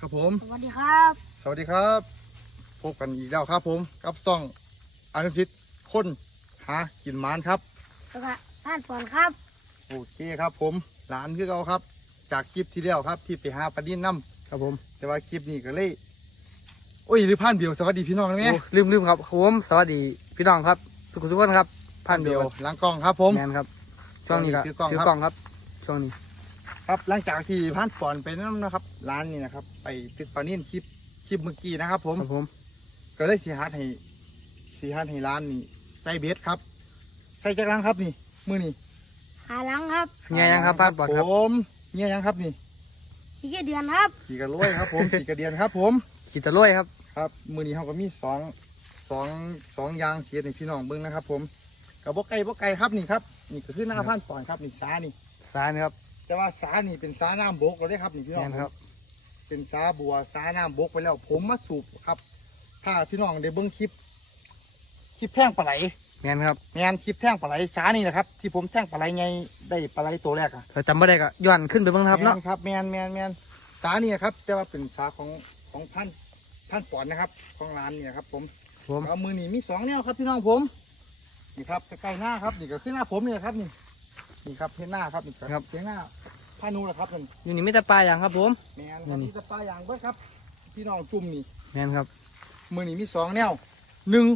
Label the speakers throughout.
Speaker 1: ครับผม
Speaker 2: สวัสดีครับ
Speaker 1: สวัสดีครับพบกันอีกแล้วครับผมกับซ่องอนุสิทธิ์คนหากินหมานครับ
Speaker 2: แล้วก็ท่านปอนครับ
Speaker 1: โอเคครับผมหลานคือเราครับจากคลิปที่แล้วครับที่ไปหาปลาดิ้นน้ำครับผมแต่ว่าคลิปนี้ก็เลยโอ้ยหรือผ่านเบียวสวัสดีพี่น้องนะแม่
Speaker 3: ลืมครับผมสวัสดีพี่น้องครับสุขคนครับผ่านเบียว
Speaker 1: หลังกล้องครับผม
Speaker 3: แมนครับช่วงนี้ครับซื้อกล้องครับช่วงนี้
Speaker 1: ครับหลังจากที่ผ่านปอนไปนั่นนะครับร้านนี้นะครับไปติดปลาดิ้นคลิปเมื่อกี้นะครับผมก็เลยสีฮัทให้ร้านนี่ใส่เบสครับใส่จักรังครับนี่มือนี่
Speaker 2: หาหลังครับ
Speaker 3: เงี้ยยังครับผ่านปอนครับ
Speaker 1: ผมเงี้ยยังครับนี่
Speaker 2: ขี่กระเดือนครับ
Speaker 1: ขี่กระโวยครับผมขี่กระเดียนครับผม
Speaker 3: ขี่ตะลุยครับ
Speaker 1: ครับมือนี้เขาก็มีสองยางเสียในพี่น้องเบิ้งนะครับผมกับบกไก่ครับนี่ครับนี่ก็คือหน้าผ่านปอนครับนี่สานี่
Speaker 3: สาครับ
Speaker 1: แต่ว่าสานี่เป็นสาน้ำบกเราได้ครับนี่พี่น้อง
Speaker 3: ครับ
Speaker 1: เป็นสาบัวสาน้ำบกไปแล้วผมมาสูบครับถ้าพี่น้องได้เบิ้งคลิปแท่งปลาไหล
Speaker 3: แมนครับ
Speaker 1: แมนคลิปแท่งปลาไหลสานี่นะครับที่ผมแท่งปลาไหลไงได้ปลาไหลตัวแรกอะ
Speaker 3: ถ้าจำไม่ได้ก็ย้อนขึ้นไปบ้างครับเนาะ
Speaker 1: ครับแมนสานี่ครับแต่ว่าเป็นสาของพันปอนนะครับของร้านนี่นะครับผมเอามือนี่มีสองแนวครับพี่น้องผมนี่ครับใกล้ๆหน้าครับนี่ก็ขึ้นหน้าผมนี่ครับนี่ครับเห็นหน้าครับนี่ครับเสียงหน้าผ้านูนะครับ
Speaker 3: นี่ไม่แต่ปลาอย่างครับผม
Speaker 1: แมนครับนี่จะปลาอย่างเบิดครับพี่น้องจุ่มนี่
Speaker 3: แมนครับ
Speaker 1: มือนี่มีสองแนวหนึ่ง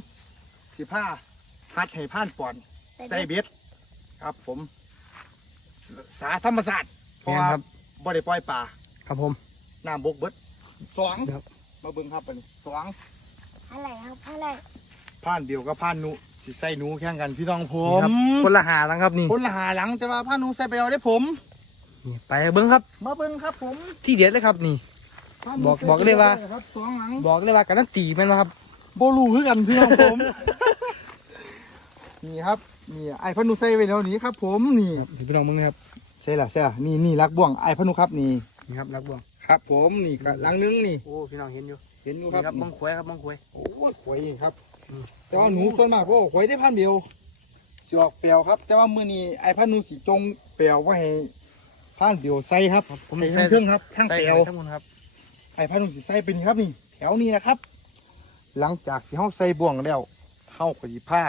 Speaker 1: 15ฮัดให้ผ่านปอนใส่เบ็ดครับผมสาธรรมศาสตร์เพราะว่าบ่ได้ปล่อยปลา
Speaker 3: ครับผม
Speaker 1: น้ำบกเบิดสองมาเบิ่งครับอันนี้สอง
Speaker 2: อะไรครับอะไร
Speaker 1: ผ่านเดียวกับผ่านหนูสิใส่หนูแข่งกันพี่น้องผม
Speaker 3: คนละหาหลังครับนี่
Speaker 1: คนละหาหลังแต่ว่าผ่านหนูใส่ไปเอาได้ผม
Speaker 3: ไปเบิ้งครับ
Speaker 1: มาเบิ้งครับผม
Speaker 3: ที่เด็ดเลยครับนี่บอกเลยว่าบอกเลยว่ากันนั่นตีมันนะครับ
Speaker 1: โบลูคือกันพี่น้องผมนี่ครับนี่ไอ้พนุใส่ไปแล้วนี้ครับผมนี่
Speaker 3: พี่น้องมึงครับ
Speaker 1: ใช่ละนี่รักบ่วงไอ้พนุครับนี่
Speaker 3: ครับรักบ่วง
Speaker 1: ครับผมนี่กะลังนึงนี่
Speaker 3: โอ้พี่น้องเห็นอยู่
Speaker 1: ครับ
Speaker 3: มังควยครับมังควย
Speaker 1: โอ้ควยครับแต่ว่าหนูส่วนมากโอ้ควยได้พันเดียวสิออกเปลวครับแต่ว่ามื้อนี้ไอ้พนุสีจงเปลวว่าให้พันเดียวใส่ครับผมใส่เครื่องครับข้างเปลวไอ้พนุสีใส่เป็นครับนี่แถวนี้นะครับหลังจากที่เขาใส่บ่วงแล้วเข้ากับผ้า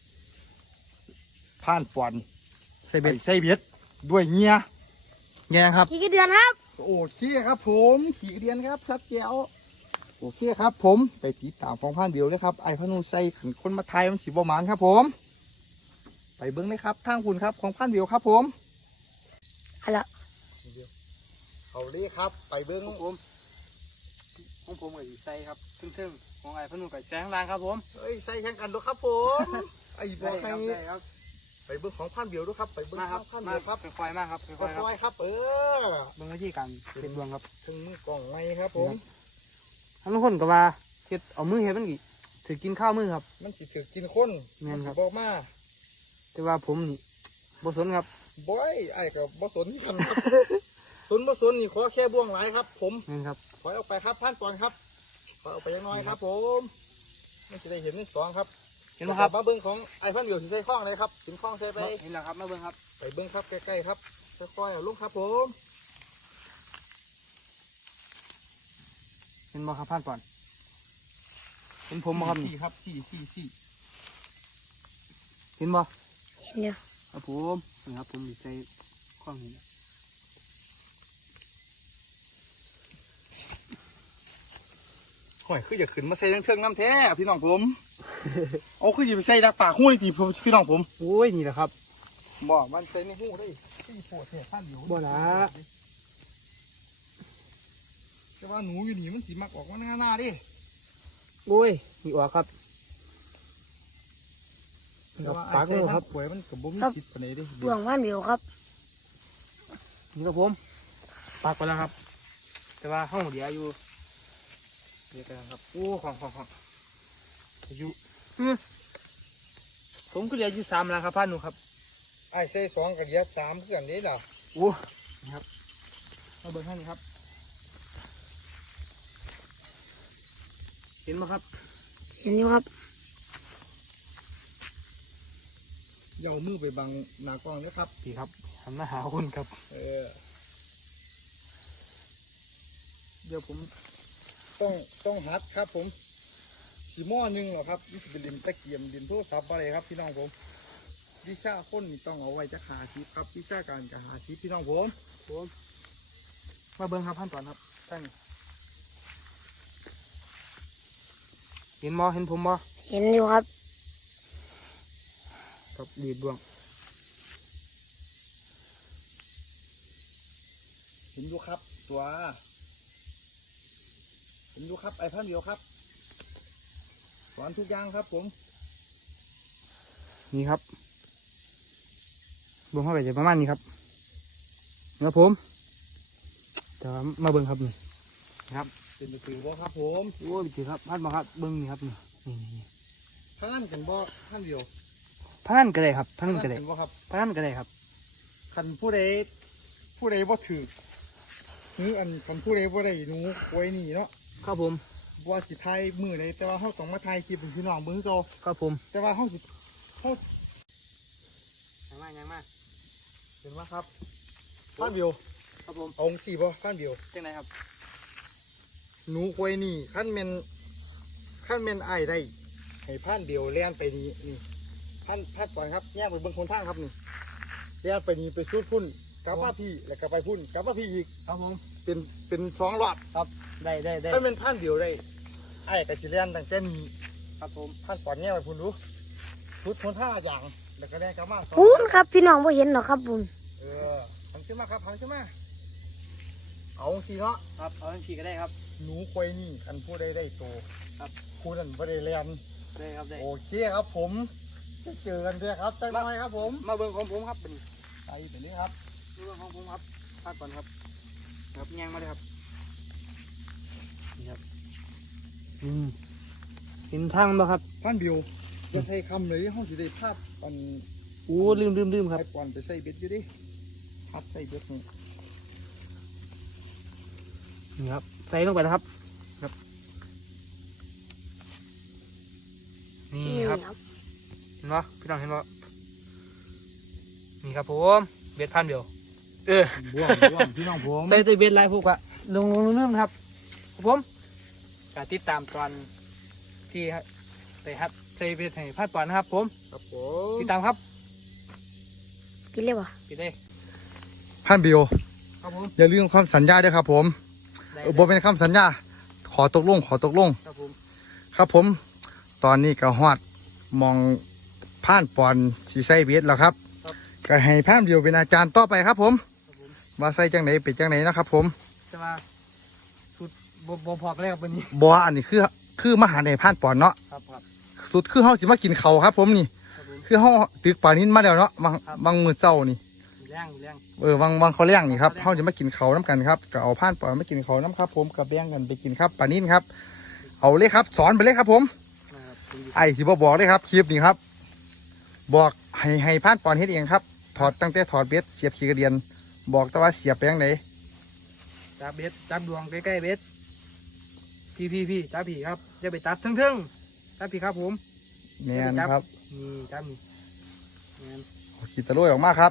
Speaker 1: ผ่านฝอนใส่เบ็ดด้วยเงี้ย
Speaker 3: ครับ
Speaker 2: ขี่กระเดือนครับ
Speaker 1: โอเคครับผมขี่กระเดือนครับชัดเจ๋วโอเคครับผมไปติดตามของผ่านเดียวเลยครับไอ้พนุใส่ขันคนมาไทยมันสีบอมานครับผมไปเบิ้งเลยครับทางคุณครับของผ่านเดียวครับผม
Speaker 2: อะไร
Speaker 1: เอาเลยครับไปเบิ้ง
Speaker 3: ผมกับใส่ครับทึ่งของไอ้พนุกับแสงล่างครับผม
Speaker 1: เฮ้ยใส่แข่งกันด้วยครับผมไอ้บอกไงไปเบิ้งของผ่านเดียวด้วยครับไปเบิ้งของผ่านเดียวครับ
Speaker 3: ค่อยๆมากครับ
Speaker 1: ค่อยๆครับเ
Speaker 3: บิ้งวิธีการเป็นดวงครับ
Speaker 1: ถึงมือกล่องไม้ครับผม
Speaker 3: ทั้งคนกับว่าเห็ดเอามือเห็ดมันกี่ถือกินข้าวมือครับ
Speaker 1: มันสิถือกินคน
Speaker 3: มันครับ
Speaker 1: บอกมา
Speaker 3: แต่ว่าผมนี่บ่สนครับ
Speaker 1: บ่อยไอ้กับบ่สนกันครับบ่สนนี่ขอแค่บ่วงไหลครับผม
Speaker 3: ครับ
Speaker 1: ขอออกไปครับผ่านก่อนครับขอออกไปยังน้อยครับผมไม่จะได้เห็นที่สองครับ
Speaker 3: เห็นไหมครับ
Speaker 1: มาเบิ้งของไอ้พันเดียวที่ใส่ข้องเลยครับถึงข้องใส่ไป
Speaker 3: เห็นแล้วครับมาเบิ้งครับ
Speaker 1: ไปเบิ้งครับใกล้ๆครับค่อยๆลุกครับผม
Speaker 3: เห็นบ่ครับผ่านก่อนเห็นผมบ่ครับ
Speaker 1: สี่ครับสี่
Speaker 3: เห็นบ่
Speaker 2: เห็นอยู่
Speaker 3: ครับผมนี่ครับผมดีใส่ข้องเห็น
Speaker 1: โอ้ยคืออย่าขึ้นมาใส่เชิงน้ำแท้พี่น้องผมโอ้คืออย่าไปใส่ดักปากหู้นี่ทีพี่น้องผม
Speaker 3: โอ้ยนี่แหละครับ
Speaker 1: บ่มันใส่ในหู้ได้ที่โผล่เนี่ยท่านอยู่
Speaker 3: บ่ละ
Speaker 1: แต่ว่าหนูอยู่นี่มันสีมักออกมาหน้าดิ
Speaker 3: โอ้ยมีออกครับ
Speaker 1: ปากเลยครับป่วยมันกับบ่มีสิทธิ์ปานใดดิ
Speaker 2: บ่วงว่านเดียวครับ
Speaker 3: นี่ครับผมปากไปแล้วครับแต่ว่าห้องเดียวอยู่เดียวกันครับโอ้ของอยู่ผมก็เรียนอยู่3แล้วครับพ่อหนูครับ
Speaker 1: ไอ้เซ่2กับเดียว3เพื่อนนี่เหรอ
Speaker 3: โอ้นี่ครับมาเบิ่งท่านครับเห็นไหมครับ
Speaker 2: เห็นอยู่ครับ
Speaker 1: อย่าเอามือไปบังหน้ากล้องนะครับ
Speaker 3: ดีครับหันมาหาคนครับ
Speaker 1: เ
Speaker 3: ดี๋ยวผม
Speaker 1: ต้องหัดครับผมสีหม้อหนึงเหรอครับนี่สิเป็นลิมตะเกียมลิมโทรศัพท์อะไรครับพี่น้องผมวิชาคนนี่ต้องเอาไว้จะหาชิปครับวิชาการจะหาชิปพี่น้องผม
Speaker 3: มาเบิ้งครับขั้นตอนครับตั้งเห็นบ่เห็นผมบ่
Speaker 2: เห็นอยู่ครับ
Speaker 3: กับดีดบ่วง
Speaker 1: เห็นอยู่ครับตัวเห็นอยู่ครับไอ้พันเดียวครับสอนทุกอย่างครับผม
Speaker 3: นี่ครับบ่วงเข้าไปจะประมาณนี้ครับครับผมแต่ว่ามาเบิ้งครับนี่ครับ
Speaker 1: เป็นไปถือบ่ครับผม
Speaker 3: โอ้ยจีครับพัดมาครับเบิ้งนี่ครับนี่นี่
Speaker 1: ท่านกันบ่ท่านเดียว
Speaker 3: พันก็ได้ครับพันก็ได้
Speaker 1: กันบ่ครับ
Speaker 3: พันก็ได้ครับ
Speaker 1: คันผู้ใดบ่ถือหรืออันคันผู้ใดบ่ได้หนูไว้นี่เนาะ
Speaker 3: ครับผม
Speaker 1: ว่าสิถ่ายมือใดแต่ว่าเฮาต้องมาถ่ายคลิปให้พี่น้องเบิ่งเก่า
Speaker 3: ครับผม
Speaker 1: แต่ว่าเฮา
Speaker 3: ยังมา
Speaker 1: เห็นว่าครับท่านเดียว
Speaker 3: ครับผม
Speaker 1: เอาสี่บ่ท่านเดียว
Speaker 3: จังไหนครับ
Speaker 1: หนูควยนี่ขั้นเมนไอ้ายได้ให้พันเดียวเลี้ยนไปนี่พันก่อนครับแยกไปเบิ่งคนทางครับนี่เลี้ยนไปนี่ไปสุดพุ่นกลับมาพี่แล้วก็ไปพุ่นกลับมาพี่อีก
Speaker 3: ครับผม
Speaker 1: เป็น2 รอบ
Speaker 3: ครับได้ได้ได้
Speaker 1: ถ้าเป็นพันเดียวได้ไอ้ายก็สิเลี้ยนตั้งแต่นี้
Speaker 3: ครับผม
Speaker 1: พันก่อนแยกไปพุ่นดูสุดคนท่าอย่างแล้วก็เลี้ยนกลับมา2
Speaker 2: พูนครับพี่น้องบ่เห็นหรอกครับผม
Speaker 1: หันขึ้นมาครับหันขึ้นมาเอาสิเนาะ
Speaker 3: ครับเอาจังซี่ก็ได้ครับ
Speaker 1: หนูควยนี่อันผู้ใดได้โต
Speaker 3: ครับ
Speaker 1: ผู้นั้นบ่ได้เลี้ยน
Speaker 3: ได้ครับได้
Speaker 1: โอเคครับผมจะเจอกันเถอะครับจังน้อยครับผม
Speaker 3: มาเบิ้งของผมครับเป็น
Speaker 1: ไปแบบนี้ครับ
Speaker 3: เบิ้งของผมครับพัดก่อนครับครับยังมาเลยครับนี่ครับเห็นทางบ่ครับ
Speaker 1: ท่านบิวจะใช้คำเลยห้องสิได้ภาพปัน
Speaker 3: โอ้ลืมครับ
Speaker 1: ไอ้ปอนไปใส่เบ็ดอยู่ดิพัดใส่เบ็ดนี่
Speaker 3: นี่ครับใส่ลงไปนะครับครับนี่ครับเห็นปะพี่น้องเห็นปะนี่ครับผมเบ็ดพันเดียว
Speaker 1: บ่วงพี่น้องผม
Speaker 3: ใส่ตัวเบ็ดลายพวกอะลงลืมครับผมกติดตามตอนที่ไปครับใส่เบ็ดให้พัดปอนนะครับผม
Speaker 1: ครับผม
Speaker 3: ติดตามครับ
Speaker 2: กินเลยบ่
Speaker 3: ปิดเลย
Speaker 1: ท่านบิว
Speaker 3: ครับผม
Speaker 1: อย่าลืมคำสัญญาด้วยครับผม
Speaker 3: ได้
Speaker 1: บ่เป็นคำสัญญาขอตกลง
Speaker 3: ครับผม
Speaker 1: ครับผม ตอนนี้ก็ฮอดมองผ่านปอนสีใส่เบ็ดแล้วครับก็ให้ผ่านบิวเป็นอาจารย์ต่อไปครับผม
Speaker 3: ครับผม
Speaker 1: ว่าใส่จังไหนเป็นจังไหนนะครับผม
Speaker 3: จะมาสุดบ่พอกเลยครับวันนี้
Speaker 1: บ่อันนี้คือมาหาในผ่านปอนเนาะ
Speaker 3: ครับครับ
Speaker 1: สุดคือเฮาสิมากินข้าวครับผมนี่
Speaker 3: ครับผม
Speaker 1: คือเฮาตึกป่านินมาแล้วเนาะบาง
Speaker 3: ครับ
Speaker 1: บางมื้อเช้านี่
Speaker 3: แรงแรง
Speaker 1: บางเขาเลี้ยงนี่ครับ
Speaker 3: เขาเลี้ยง
Speaker 1: เฮาจะมากินข้าวน้ำกันครับก็เอาผ่านปอนมากินข้าวน้ำครับ ผมกับแบ่งกันไปกินครับป่านินครับ เอาเลยครับ สอนไปเลยครับผม
Speaker 3: นะครับ
Speaker 1: ไอ้สิบ่บอกเลยครับคลิปนี้ครับ บอกให้ผ่านปอนเฮ็ดเองครับถอดตั้งแต่ถอดเบ็ดเสียบขี้กระเดียน บอกแต่ว่าเสียบไปยังไง
Speaker 3: จับเบ็ดจับดวงใกล้ๆเบ็ดพี่จับผีครับอย่าไปจับทึ่งจับผีครับผม
Speaker 1: แม่นครับ
Speaker 3: นี่จับนี่แม่น
Speaker 1: เอาขี้ตะลุยออกมาครับ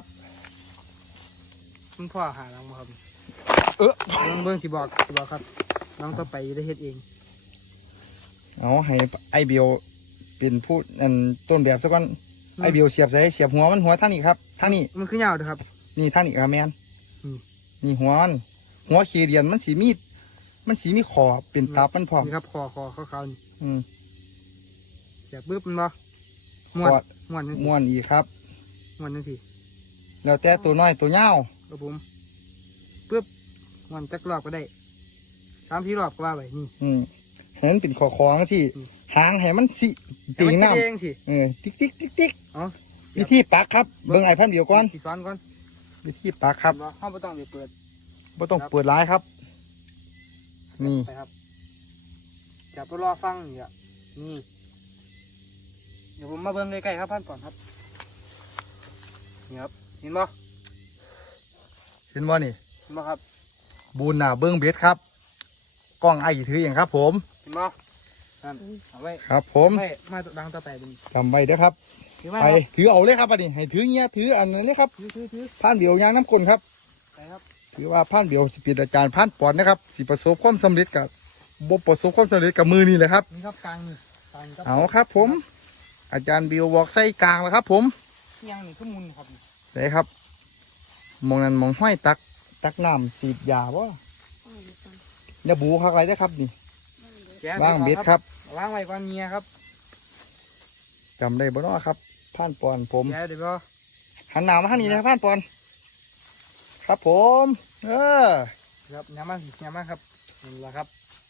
Speaker 3: คุณพ่อหาลังมาครับ
Speaker 1: เออ
Speaker 3: เบิ้งสิบอกครับน้องต่อไปได้เฮ็ดเอง
Speaker 1: เอาให้ไอเบียวเป็นผู้อันต้นแบบซะก่อนไอเบียวเสียบใส่เสียบหัวมันหัวท่างนี้ครับท่างนี้
Speaker 3: มันคือยาวเด้อครับ
Speaker 1: นี่ท่างนี้ครับแมน
Speaker 3: อืม
Speaker 1: นี่หัวมันหัวขี้เดียนมันสีมีขอเป็นตับมันพร้อม
Speaker 3: นี่ครับคอขาวๆนี่
Speaker 1: อืม
Speaker 3: เสียบปึ๊บมันบ่
Speaker 1: ข
Speaker 3: ม้วน
Speaker 1: อ
Speaker 3: ม้วนจังซี่
Speaker 1: ม้วนอีกครับ
Speaker 3: ม้วนจังซี่
Speaker 1: แล้วแต่ตัวน้อยตัวยาว
Speaker 3: ครับผมปึ๊บม้วนจักรอบก็ได้3-4รอบก็ว่าไปนี่
Speaker 1: ให้มันเป็นขอของที่
Speaker 3: อืม
Speaker 1: หางให้มันสิตีงน้
Speaker 3: ให้มักิเองสิ
Speaker 1: ำติ๊กติ๊กติ๊กติ๊ก
Speaker 3: อ๋อ
Speaker 1: วิธีปักครับเบิ่งไอ้พันเดียวก่อน
Speaker 3: สิสอนก่อน
Speaker 1: วิธีปักครับ
Speaker 3: เฮาบ่ต้องไปเปิด
Speaker 1: บ่ต้องเปิดร้ายครับ นี่
Speaker 3: ไปครับจับไปรอฟังนี่อ่ะนี่เดี๋ยวผมมาเบิ่งใกล้ๆครับพันก่อนครับนี่ครับเห็นบ่
Speaker 1: เห็นบ่นี่
Speaker 3: เห็นบ่ครับ
Speaker 1: บูนหน้าเบิ้งเบ็ดครับกล้องไอ้ถืออย่างครับ ผม
Speaker 3: เห็นบ่นั่นเอาไว้
Speaker 1: ครับ ผม
Speaker 3: ไว้มาดังต่อไปเป็น
Speaker 1: จำไว้เด้อครับ
Speaker 3: ถือไว้
Speaker 1: ไป
Speaker 3: ครับ
Speaker 1: ถือเอาเลยครับอันนี้ให้ถือเงี้ยถืออันนั้นเลยครับ
Speaker 3: ถือ
Speaker 1: ผ่านเดียวยางน้ำกลนครับ
Speaker 3: ไปครับ
Speaker 1: ถือว่าพันเบียวสิเป็นอาจารย์พันปอนนะครับสิประสบความสำเร็จกับบ่ประสบความสำเร็จกับมือนี่แหละครับ
Speaker 3: นี่ครับกลางนี่กลางครับ
Speaker 1: เอาครับผม อาจารย์เบียวบอกใส่กลางแล้วครับผม
Speaker 3: ยังนี่ก็มุนครับ
Speaker 1: ไหนครับมองนั้นมองห้อยตักน้ำสีดยาบ่อย่าบูเข้าไปได้อครับนี่ว่างเบ็ดครับ
Speaker 3: วางไว้ก่อนเมียครับ
Speaker 1: จำได้บ่เนาะครับพันปอนผม
Speaker 3: แกเดี๋ยว
Speaker 1: หันหน้ามาทางนี้นะครับพันปอนครับผม
Speaker 3: ครับย้ำมาครับนี่แหละครับ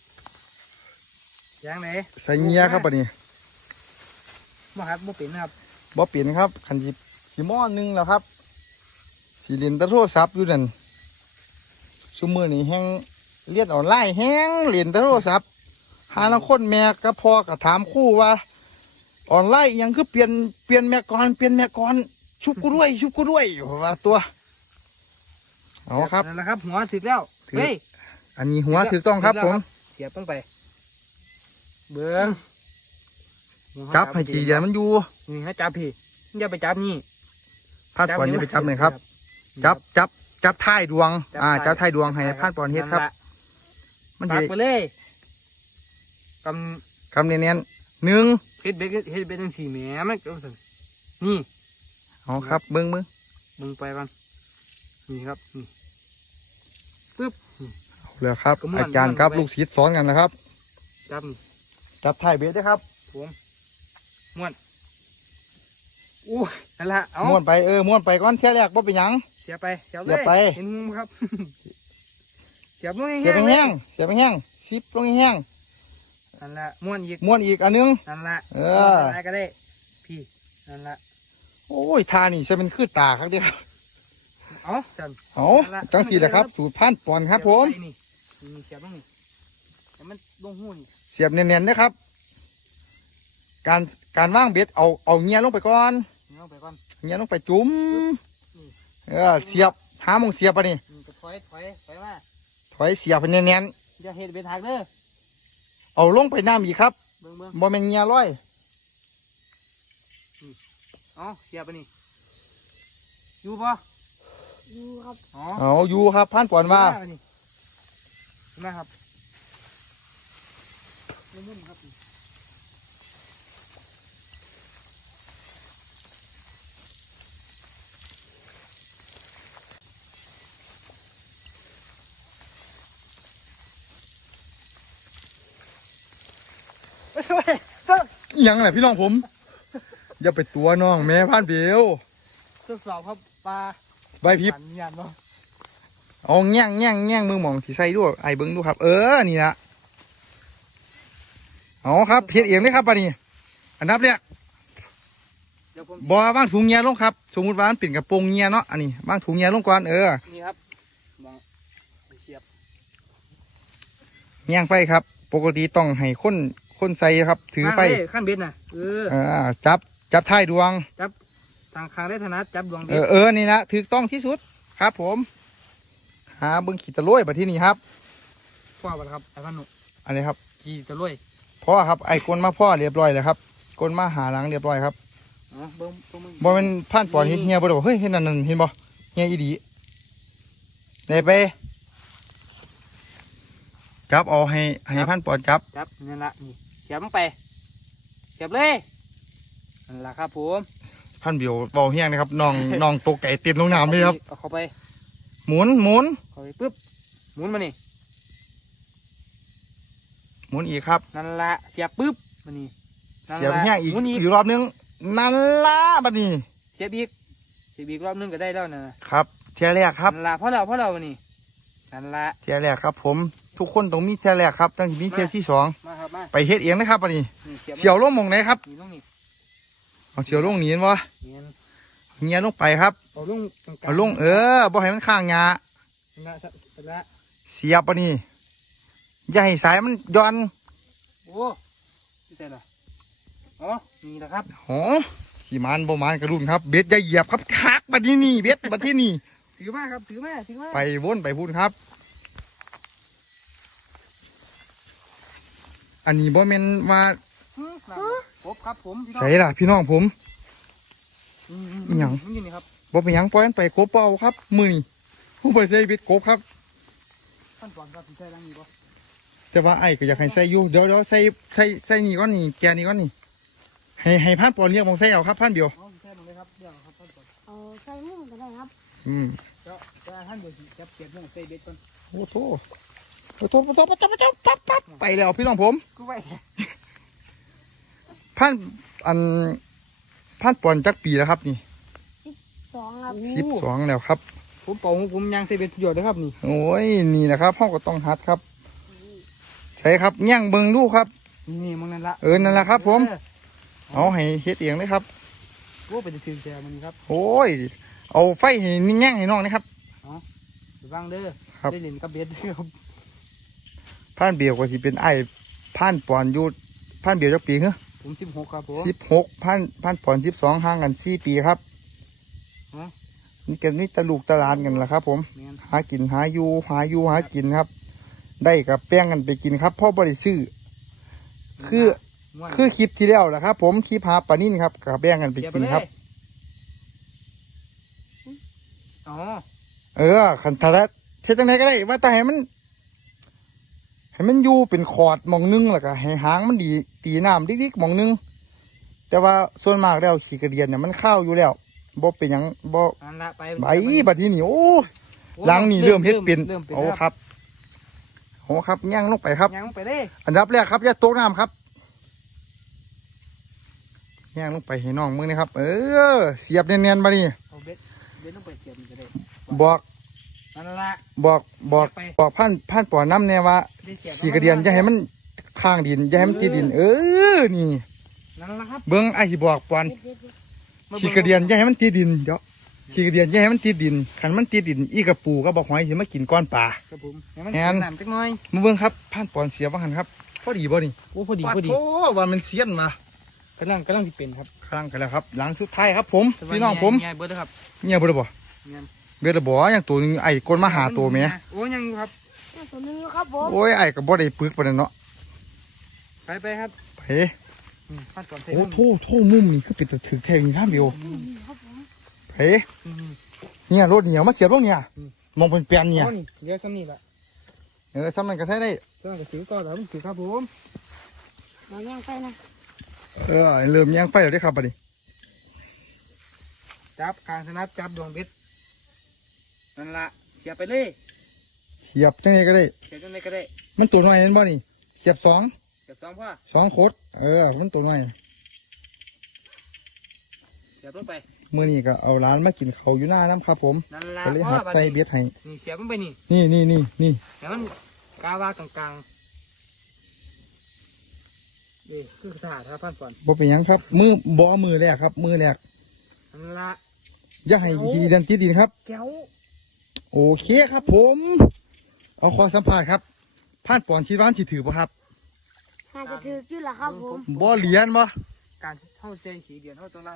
Speaker 3: ยังไหน
Speaker 1: ใส่เงียครับปะนี่
Speaker 3: มาครับมุกปิ่นครับ
Speaker 1: บ่เปลี่ยนครับขันสีหม้อหนึงแล้วครับสีเรียนแตะโทรศัพท์อยู่นั่นซุมือนี่แห้งเรียนออนไลน์แห้งเรียนแตะโทรศัพท์หาลังคนแม่ก็พอก็ถามครู่ว่าออนไลน์ยังคือเปลี่ยนแม่ก่อนชุบกูด้วยว่าตัวเอาครับ
Speaker 3: นั่นแหละครับหัวถึกแล้วเฮ้ย
Speaker 1: อันนี้หัวถูกต้องครับผม
Speaker 3: เสียบต้องไปเบิ้ง
Speaker 1: จับให้จีเดียนมันอยู่
Speaker 3: นี่ให้จับพี่อย่าไปจับนี่
Speaker 1: พาดปอนอย่าไปจับหน่อยครับ จับท้ายดวงจับท้ายดวงให้พาดปอนเฮ็ดครับ มัน
Speaker 3: ปั
Speaker 1: จะ
Speaker 3: กไปเลยก
Speaker 1: คำเนียนๆหนึ่ง
Speaker 3: ำเฮ็ดเบ็ดจังสี่แหมมันก็สั่นนี่
Speaker 1: เอาครับเบิ้ง
Speaker 3: มึงไปก่อนนี่ครับนี่ปึ๊บ
Speaker 1: เอาเลยครับ
Speaker 3: ก็ม่วน
Speaker 1: อาจารย์ครับ
Speaker 3: ม่วนไป
Speaker 1: ลูกศิษย์สอนกันนะครับ
Speaker 3: จับนี่
Speaker 1: จับท้ายเบ็ดด้วยครับ
Speaker 3: ผมม้วนอู้นั่นละเอา
Speaker 1: ม้วนไปม้วนไปก่อนเที่ยแรกบ่เป็นหยัง
Speaker 3: เสียบไป
Speaker 1: เสียบไป
Speaker 3: เห็นมุมครับ เสียบลง
Speaker 1: เสียบไป
Speaker 3: ๆ
Speaker 1: แห้งเสียบไปแห้งซิปลงแห้ง
Speaker 3: นั่นละม้วนอีก
Speaker 1: ม้วนอีกอันนึง
Speaker 3: นั่นละ
Speaker 1: เออ
Speaker 3: ได้ก็ได้พี่นั่นละ
Speaker 1: โอ้ยทานี่จะเป็นคือตาครับเดียว
Speaker 3: เอาจัน
Speaker 1: เอา
Speaker 3: นั่นล่ะ
Speaker 1: จังสีแหละครับสูตรพันปอนครับผม
Speaker 3: เสียบไปนี่นี่เสียบลงนี่แต่มันลงหูนี่
Speaker 1: เสียบเนียนๆนะครับ การว่างเบ็ดเอาเงียลงไปก่อน
Speaker 3: นี่เอาไปก่อน
Speaker 1: เงียลงไปจุ่ม
Speaker 3: นี่
Speaker 1: เสียบหาโมงเสียบปะนี่
Speaker 3: นี่จะถอยมา
Speaker 1: ถอยเสียบไปเนียน
Speaker 3: อย่าเฮ็ดเป็นหักเด้อ
Speaker 1: ๆเอาลงไปน้ำอีกครับ
Speaker 3: เบิ่ง
Speaker 1: บ่แม่นเงียร้อย
Speaker 3: เอาเสียบไปนี่อยู่ป่ะ
Speaker 2: อยู่ครับ
Speaker 3: อ๋อ
Speaker 1: เอาอยู่ครับพันปอนว่า
Speaker 3: เห็นไหมครับมุมๆครับ สวยสวย
Speaker 1: อิหยังแหละพี่น้องผม อย่าไปตัวน้องแม่พันเบียว
Speaker 3: ทดสอบครับปลา
Speaker 1: ใบพริบ
Speaker 3: ยันบ่
Speaker 1: เอาแง่งมือหมองที่ใส่ด้วยไอ้เบิ้งดูครับ นี่ละเอาครับเพียเองเลยครับปานี่อันดับแรก
Speaker 3: เดี๋ยวผม
Speaker 1: บ่ว่างถุงเงียลงครับ สมมติว่ามันเป็นกระโปรงเงียเนาะอันนี้ว่างถุงเงียลงก่อน
Speaker 3: นี่ครับมองเสียบ
Speaker 1: แง่งไฟครับ ปกติต้องให้คนใส่ครับ ถือไฟ
Speaker 3: ขั้นเบ็ดน่ะ
Speaker 1: จับท้ายดวง
Speaker 3: จับทางคางได้ถนัดจับดวงเบ็ด
Speaker 1: นี่นะถูกต้องที่สุดครับ ผมหาเบิ้งขีดตะโรยแบบที่นี่ครับ
Speaker 3: พ่อบ่ครับไอ้พันหนุ
Speaker 1: อันนี้ครับ
Speaker 3: ขี่ตะลุย
Speaker 1: พ่อครับไอ้กลนมาพ่อเรียบร้อยเลยครับกลนมาหาหลังเรียบร้อยครับ
Speaker 3: อ๋อเบิ่งมึง
Speaker 1: บ่เป็นผ่านปอนเฮ็ดเฮียบ่ได้บอกเฮ้ยเฮ็ดนั่นเห็นบ่เฮียอีดีได้ไปจับเอาให้ผ่านปอนจับ
Speaker 3: จับนั่นละนี่เสียบลงไปเสียบเลยนั่นละครับผม
Speaker 1: ผ่านเบียวเบาเฮียงนะครับน้องตกไก่ติดลงน้ำเลยครับ
Speaker 3: เอาเข้าไป
Speaker 1: หมุน
Speaker 3: เข้าไปปึ๊บหมุนมานี่
Speaker 1: หมุนอีกครับ
Speaker 3: นั่นละเสียบปึ๊บมานี่นั่น
Speaker 1: เสียบ
Speaker 3: ละ
Speaker 1: เฮียงอีก
Speaker 3: หมุนอีก
Speaker 1: รอบนึงนั่นล่ะบัดนี้
Speaker 3: เสียบอีกรอบนึงก็ได้แล้วนะครับ
Speaker 1: เที่ยแรกครับ
Speaker 3: นั่นละเพราะเรามานี่นั่นละ
Speaker 1: เที่ยแรกครับ ผมทุกคนต้องมีเที่ยแรกครับต้องมีเที่ยที่สอง
Speaker 3: มาครับมา
Speaker 1: ไปเฮ็ดเองนะครับบัดนี้
Speaker 3: นี่เสียบ
Speaker 1: เสียวลงหมองไหนครับ
Speaker 3: นี่ต้องนี่
Speaker 1: เอาเสียวลงหนีนบ่
Speaker 3: เนียน
Speaker 1: เงียลงไปครับ
Speaker 3: เอาลงกลางๆ
Speaker 1: เอาลงบ่ให้มันข้างหญ้า
Speaker 3: นั่นละ
Speaker 1: เสียบปะนี่อย่าให้สายมันย้อน
Speaker 3: โอ้ที่ใส่ละอ๋อนี่แหละครับ
Speaker 1: โอ้ขี่มันบ่มันกระดุนครับ เบ็ดอย่าเหยียบครับคักบัดนี้นี่เบ็ดบัดที่นี่
Speaker 3: ถือมาครับถือมา
Speaker 1: ไปวนไปพูดครับ อันนี้บ่แม่นว่า
Speaker 3: ครบครับผมพี่น้อง
Speaker 1: ไสล่ะพี่น้องผม
Speaker 3: อืม
Speaker 1: อิหยัง
Speaker 3: มันอยู่นี่ครับ
Speaker 1: บ่เป็นหยังปล่อยมันไปครบเปล่าครับ มือนี่ผมไปใส่เบ็ดกบครับ
Speaker 3: ขั้นตอนครับใส่ดังนี้ป่ะ
Speaker 1: แต่ว่าไอ้ก็อยากให้ใส่อยู่เดี๋ยวใส่นี่ก้อนนี่แกนี่ก้อนนี่ให้พันปอนเรียกมองใส่เอาครับพันเดียว
Speaker 3: เอาใส่ลงเลยครับเดี๋ยวครับขั้นตอน
Speaker 2: เอาใส่มุ้งก็ได้ครับ
Speaker 3: แล้วท่านเดี๋ยวจับเก็บเรื่องใส่เบ็ดก่อน
Speaker 1: โอ้โหปั๊บไปแล้วพี่น้องผม
Speaker 3: กูไว้แท้
Speaker 1: พันพันปอนจักปีแล้วครับนี่
Speaker 2: 12ครับ
Speaker 1: 12แล้วครับ
Speaker 3: ผมเป่าของผมยางใส่เบ็ดประโยชน์เลยครับนี่
Speaker 1: โอ้ยนี่นะครับห้องก็ต้องฮัดครับใช่ครับย่างเบิงดูครับ
Speaker 3: นี่มึงนั่นละ
Speaker 1: นั่นแหละครับผม เอาให้เฮ็ดเองเลยครับ
Speaker 3: โอ้เป็นชื่อแกมันครับ
Speaker 1: โอ้ยเอาไฟให้นิ่งแง่งให้น้องนะครับ
Speaker 3: ฟังเด้อ
Speaker 1: ครับ
Speaker 3: ได้เล่นกับเบ็ดครับ
Speaker 1: พันเบียวก็สิเป็นไอ้พันปอนอยู่พันเบียวจักปีเหรอ
Speaker 3: ผม16ครับผม
Speaker 1: 16พันปอน12ห่างกัน4 ปีครับ
Speaker 3: ฮะ
Speaker 1: นี่กันนี่ตะลูกตะลานกันละครับ ผม
Speaker 3: แม่น
Speaker 1: หากินหาอยู่หากินครับ ได้กับแป้งกันไปกินครับพ่อบริซื้อคือ
Speaker 3: ม่วน
Speaker 1: คือคลิปที่แล้วแหละครับ ผมคลิปหาปลานิ่นครับกับแป้งกันไป
Speaker 3: เก็บ
Speaker 1: กินครับ
Speaker 3: เลยอ๋อ
Speaker 1: ขันทะเลเทจังไดก็ได้ว่าแต่ให้มันอยู่เป็นขอดหมองนึงแล้วก็ให้หางมันดีตีน้ำดิ๊กๆหมองนึงแต่ว่าส่วนมากแล้วขี้กระเดียนเนี่ยมันเข้าวอยู่แล้วบ่เป็นหยังบ่
Speaker 3: อันละไป
Speaker 1: ใบบัดทีนี่โอ้หลังนี่เริ่มเฮ็ดเป็น
Speaker 3: เริ่มเป็น
Speaker 1: โอ้ครับโอ้ครับย่างลงไปครับ
Speaker 3: ยังไปเลย
Speaker 1: อันดับแรกครับอย่าตกน้ำครับย่างลงไปให้น้องมึงนะครับ เสียบเนียนๆมานี่
Speaker 3: เอาเบ็ดต้องไปเก็บมันจะได้
Speaker 1: บอก
Speaker 3: อันละ
Speaker 1: บอกพันปอน้ำแน่ว่า
Speaker 3: ได้เสียบ
Speaker 1: ขี่กระเดียนอย่าให้มันข้างดินอย่าให้มันตีดิน นี่
Speaker 3: นั่นละครับ
Speaker 1: เบิ้งไอ้ที่บอกปอน
Speaker 2: เด็ด
Speaker 1: ขี่กระเดียนอย่าให้มันตีดินเดี๋ยวขี่กระเดียนอย่าให้มันตีดินขันมันตีดินอีกระปูก็บอกหอยสิมากินก้อนปลา
Speaker 3: ครับผมให้มัน
Speaker 1: แม่น
Speaker 3: น้ำจักหน่อย
Speaker 1: มาเบิ้งครับพันปอนเสียบ้างหันครับพอดีบ่นี่
Speaker 3: โอ้พอดีพอดี
Speaker 1: โอ้ว่ามันเสียนมาก
Speaker 3: ำลังสิเป็นครับ
Speaker 1: ข้างกันแล้วครับหลังสุดท้ายครับ ผม
Speaker 3: แต่ว่า
Speaker 1: พี่น้องผม
Speaker 3: ใหญ่เบิดครับ
Speaker 1: เนี่ยบ่ได้บ่
Speaker 3: เนี่ย
Speaker 1: เบียดบ่อย่างตัวหนึงไอ้ก้นมาหาตัวแม่
Speaker 3: โอ้ยังอยู่ครับ
Speaker 2: ๆตัวนึงอยู่ครับผม
Speaker 1: โอ้ยไอ้ก็บ่ได้ปึกปานนั้นเนาะ
Speaker 3: ไปครับ
Speaker 1: ไป
Speaker 3: ขั้นตอนใส่
Speaker 1: โอ้โทมุมนี่คือเป็นตะถึกแท้นี่ท่านเดียว
Speaker 2: ครับผม
Speaker 1: ไปเนี่ยรถเหนียวมาเสียบลงเนี่ยมองเป็นแปลนเนี่ย
Speaker 3: นี่เดี๋ยวซ้ำนี่ละ
Speaker 1: ซ้ำนั้นก็ใช้ได้
Speaker 3: ซ้ำกับถือก่อนครับถือครับผม
Speaker 2: มาย่างไปนะ
Speaker 1: เริ่มย่างไฟแล้วได้ครับบัดนี้
Speaker 3: จับคางสนับจับดวงเบ็ดนั่นละเสียบไปเลย
Speaker 1: เสียบจังไงก็ได้
Speaker 3: เสียบจังไดก็ได้
Speaker 1: มันตัวน้อยเห็นบ่นี่เสียบ2
Speaker 3: เสียบ2พ่อ
Speaker 1: โคตรมันตัวน้อย
Speaker 3: เสียบลงไป
Speaker 1: มื้อนี้ก็เอาร้านมากินเขาวอยู่หน้าน้ำครับผม
Speaker 3: นั่นละ
Speaker 1: ก็เลยหัดใส่เบ็ดให้
Speaker 3: นี่เสียบลงไปนี่
Speaker 1: นี่
Speaker 3: แล้วมันกาวากลางๆนี่คือสะอาดครับพันก่อน
Speaker 1: บ่เป็นหยังครับมือแรกครับ มือแรก
Speaker 3: นั่นละ
Speaker 1: อย่าให้ทีดันติดดินครับ
Speaker 3: แก้ว
Speaker 1: โอเคครับผม เอาขอสัมภาษณ์ครับผ่านปอนคิดว่าสิถือป่ะครับ
Speaker 2: น่าจะถืออยู่ละครับผม
Speaker 1: บ่เหรียญบ่
Speaker 3: การเท่าเจนสีเดียนเท่าตรงนั้น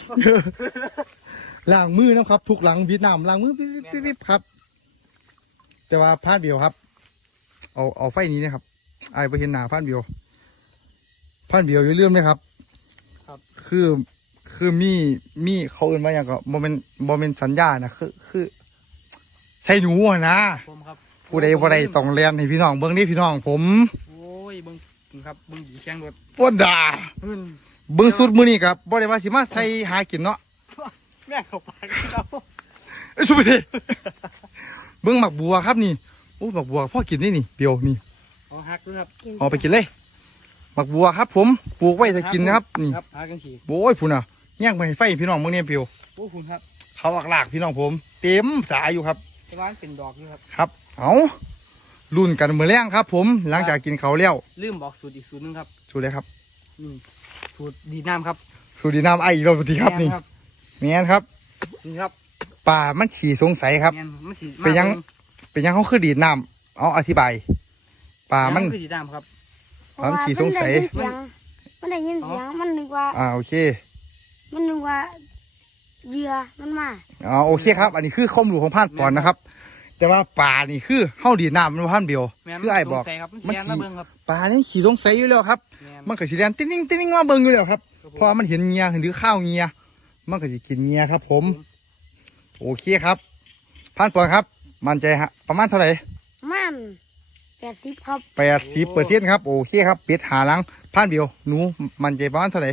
Speaker 1: ล้างมือนะครับทุกหลังวิดน้ำล้างมือปิ๊บครับ แต่ว่าผ่านเบียวครับ เอาไฟนี้นะครับไอ้ไปเห็นหน้าผ่านเบียวผ่านเบียวอย่าลืมนะครับ
Speaker 3: ครับ
Speaker 1: คือมีเขาเอื่นว่าอย่างก็โมเมนสัญญานะคือใส่หนูอะนะ
Speaker 3: ผมครับ
Speaker 1: ผู้ใดบ่ได้ต้องเรียนให้พี่น้องเบิ่งนี่พี่น้องผม
Speaker 3: โอ้ยเบิ้งครับเบิ้งดีแข้งรถ
Speaker 1: ปวดด่า
Speaker 3: อืม
Speaker 1: เบิ่งสุดมื้อนี้ครับบ่ได้ว่าสิมาใส่หากินเนาะ
Speaker 3: แม่เขาปากเรา
Speaker 1: สุดเทเบิ่งหมักบัวครับนี่โอ้หมักบัวพ่อกินนี่เดียวนี่
Speaker 3: เอาฮักด้วยครับ
Speaker 1: เอาไปกินเลยหมักบัวครับ ผมปลูกไว้จะกินนะครับนี่
Speaker 3: ครับฮักกันขี่
Speaker 1: โอ้ยพุ่นน่ะแย่งไปให้ไฟพี่น้องเบิ่งเนี่ยเปียว
Speaker 3: โอ้คุณครับ
Speaker 1: เขาหลากพี่น้องผม เต็มสายอยู่ครับ
Speaker 3: ตะวันเป็นดอกอยู่ครับ
Speaker 1: ครับเอารุ่นกันมื้อแรงครับ ผมหลังจากกินเขาวแล้ว
Speaker 3: ลืมบอกสูตรอีกสูตรหนึงครับ
Speaker 1: สูตรเลยครับ
Speaker 3: นี่สูตรดีน้ำครับ
Speaker 1: สูตรดีน้ำไอ้เราปฏิครับนี่
Speaker 3: แม่ครับ
Speaker 1: แม่นครับ
Speaker 3: นี่ครับ
Speaker 1: ป่ามันฉี่สงสัยครับ
Speaker 3: แม่นมันสี
Speaker 1: เป็นยัง เป็นยังเขาคือดีดน้ำเอาอธิบายป่ามัน
Speaker 3: คือดีน้ำครับ
Speaker 2: เพราะว่า
Speaker 1: ขี่สงสัย
Speaker 2: มันได้ยินเสียงมันนึกว่า
Speaker 1: โอเค
Speaker 2: มันนึกว่าเหยื่อมันมา
Speaker 1: โอเคครับ อันนี้คือข้อมูลของผ่านปอนนะครับ แต่ว่าป่านี่คือเฮาดีดน้ำมันบ่ผ่านเดียว
Speaker 3: แม่น
Speaker 1: คือไอ้บอก
Speaker 3: สงสัยครับ
Speaker 1: มั
Speaker 3: มัน
Speaker 1: น
Speaker 3: แม่น
Speaker 1: ขี่
Speaker 3: ระเบิงครับ
Speaker 1: ป่านี่ขี่สงสัยอยู่แล้วครับ
Speaker 3: แม่น
Speaker 1: มันก็สิแลนติ้งติ้งมาเบิ่งอยู่แล้วครับ
Speaker 3: ครับ
Speaker 1: เพราะมันเห็นเงียหรือข้าวเงียมันก็สิกินเงียครับ ผม โอเคครับผ่านปอนครับมั่นใจฮะประมาณเท่าไหร่
Speaker 2: มัน80ครับ
Speaker 1: 80%ครับโอเคครับเป็ดหาหลังพันเดียวหนูมั่นใจประมาณเท่าไหร่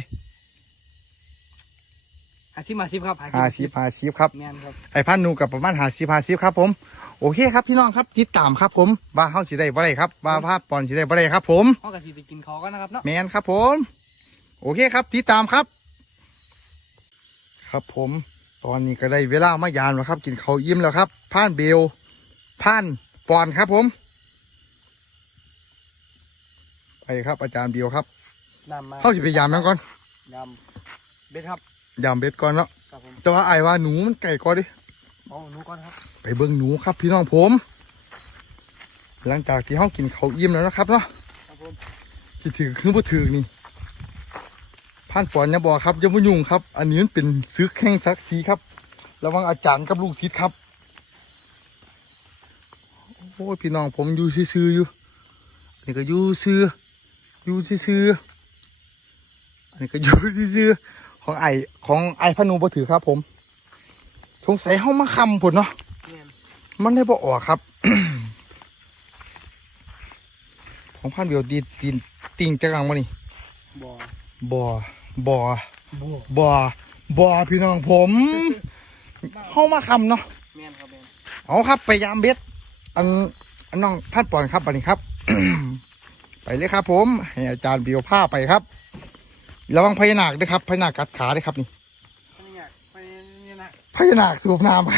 Speaker 3: 50 ครับ
Speaker 1: 50ครับ
Speaker 3: แม่นครับ
Speaker 1: ไอ้พันหนูกับประมาณ50ครับผมโอเคครับพี่น้องครับติดตามครับผมว่าเฮาสิได้บ่ได้ครับว่าภาพปอนสิได้บ่ได้ครับผม
Speaker 3: ห้องกะสิไปกินข้าวกันนะครับเนาะ
Speaker 1: แมนครับผมโอเคครับติดตามครับ ครับผมตอนนี้ก็ได้เวลามายามแล้วครับ กินข้าวอิ่มแล้วครับผ่านเบลผ่านปอนครับผมไปครับอาจารย์เบลครับ
Speaker 3: น้ำมา
Speaker 1: เข้าสิไปยามนั่นก่อน
Speaker 3: ยำเบ็ดครับ
Speaker 1: ยามเบ็ดก่อนเนาะ
Speaker 3: ครับผม
Speaker 1: แต่ว่าไอ้ว่าหนูมันไก่ก่อนดิ
Speaker 3: เอาหนูก่อนครับ
Speaker 1: ไปเบิ่งหนูครับพี่น้องผม หลังจากที่ห้องกินข้าวอิ่มแล้วนะครับเนาะ
Speaker 3: ครับผม
Speaker 1: ที่ถือคือบ่ถือนี่ผ่านปอนอย่าบอกครับอย่ามายุ่งครับ อันนี้มันเป็นซึกแข่งศักดิ์ศรีครับระหวังอาจารย์กับลูกศิษย์ครับโอ้ยพี่น้องผมอยู่ซื่อๆอยู่อันนี้ก็อยู่ซื่ออันนี้ก็อยู่ซื่อของไอ้พนูบ่ถือครับผมสงสัยเฮามาคำผลเนาะ
Speaker 3: แม่น
Speaker 1: มันได้บ่ออกครับ ของพันเบียวตีนติ่งจักรังมานี่
Speaker 3: บ่
Speaker 1: บ่
Speaker 3: บ่
Speaker 1: พี่น้องผมเข้ามาคำเนาะ
Speaker 3: แม่นครับแม่น
Speaker 1: เอาครับไปยามเบ็ดอันน้องพันปอนครับอันนี้ครับ ไปเลยครับผมให้อาจารย์เบียวผ้าไปครับระวังพญานาคด้วยครับพญานาคกัดขาด้วยครับนี่
Speaker 3: อันนี้อยากไปนี่นะ
Speaker 1: พญานาคสูบน้ำ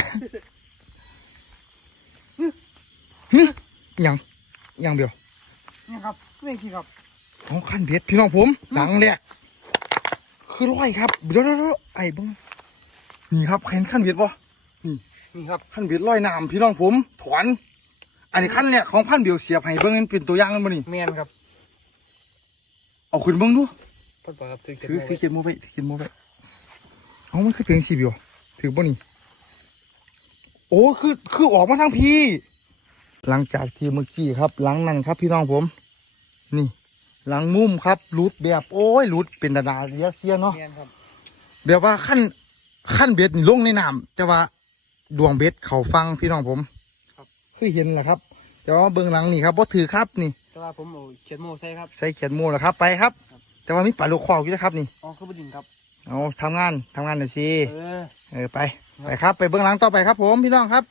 Speaker 1: ฮึยังเบียว
Speaker 3: นี่ครับนี่สิครับ
Speaker 1: ของขั้นเบ็ดพี่น้องผมหลังแหลกคือร้อยครับเดี๋ยวไอ้เบิ้งนี่ครับเห็นขั้นเบ็ดป่ะ
Speaker 3: นี่ครับ
Speaker 1: ขั้นเบ็ดร้อยน้ำพี่น้องผมถอนอันนี้ขั้นแรกของพันเบียวเสียบให้เบิ้งเป็นตัวอย่างกันบ่นี่
Speaker 3: แม่นครับ
Speaker 1: เอาขึ้นเบิ้งดู
Speaker 3: พ่อปอครับถือ
Speaker 1: ถือเขียนโมไปเอามันคือเพียงสีเบียวถือบ่นี่โอ้คือออกมาทางพี่หลังจากที่เมื่อกี้ครับหลังนั้นครับพี่น้องผม นี่หลังมุมครับหลุดแบบโอ้ยหลุดเป็นดาเรียเสียเนาะ
Speaker 3: แม่นครับ
Speaker 1: แบบว่าขั้นเบ็ดนี่ลงในน้ำแต่ว่าดวงเบ็ดเขาฟังพี่น้องผมคือเห็นแหละครับแต่ว่าเบื้องหลังนี่ครับบ่ถือครับนี่
Speaker 3: แต่ว่าผมเอาเขียนโมใส่ครับ
Speaker 1: ใส่เขียนโมแล้วครับไปครับ แต่ว่ามีปลาลูกคอกอยู่นะครับนี่
Speaker 3: อ๋อคือบ่ดินครับ
Speaker 1: เอาทำงานหน่อยสิ
Speaker 3: เออ
Speaker 1: ไปครับไปเบื้องหลังต่อไปครับผมพี่น้องครับ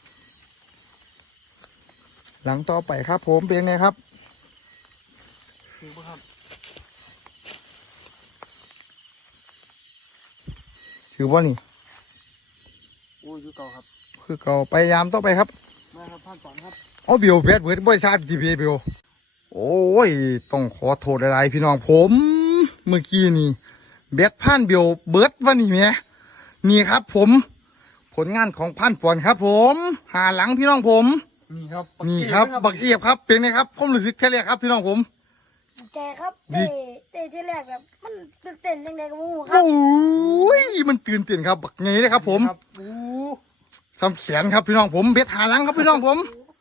Speaker 1: หลังต่อไปครับผมเป็นไงครับ
Speaker 3: คือบ่ครับ
Speaker 1: ถือว่านี่
Speaker 3: โอ้ยอยู่เก่าครับ
Speaker 1: คือเก่าไปยามต่อไปครับ
Speaker 3: มาครับผ่านก่อนครับ
Speaker 1: อ๋อเบียวแบดเบิร์ดบริษัททีพีเบียวโอ้ยต้องขอโทษอะไรพี่น้องผม เมื่อกี้นี่แบดพันเบียวเบิร์ดวันนี้แม่นี่ครับ ผมผลงานของพันปอนครับ ผมหาหลังพี่น้องผม
Speaker 3: นี่ครับ
Speaker 1: นี่ครับบักเอียบครับเป็นไงครับผมรู้สึกแค่เรียกครับพี่น้องผม
Speaker 2: ใจครับเตะที่แรกแบบมันตื่นเต้นยังไงก็ไม่รู้ครั
Speaker 1: โอ้
Speaker 2: บ
Speaker 1: ยมันตื่นเต้นครับบักไงเลยครับ ผม
Speaker 3: ครับโอ้
Speaker 1: ทำแขนครับพี่น้องผมเบ็ดหาหลังครับพี่น้องผม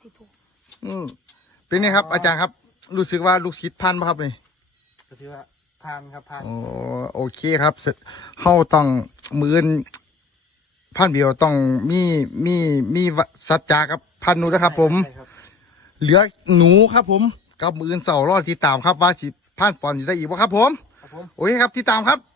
Speaker 1: เป็นไงครับ อาจารย์ครับ รู้สึกว่าลูกศิษย์พันไหมครับนี่
Speaker 3: ก็ถือว่าผ่านครับผ่าน
Speaker 1: โอเคครับเฮาต้องมือนพันเดียวต้องมีสัจจากับพันนูนะครับ ผม
Speaker 3: ใช่ครับ
Speaker 1: เหลือหนูครับ ผมกับมือนเสารอดติดตามครับว่าสิพันปอนจะได้อีกบ่ครับ ผม
Speaker 3: ครับผม
Speaker 1: โอเคครับติดตามครับ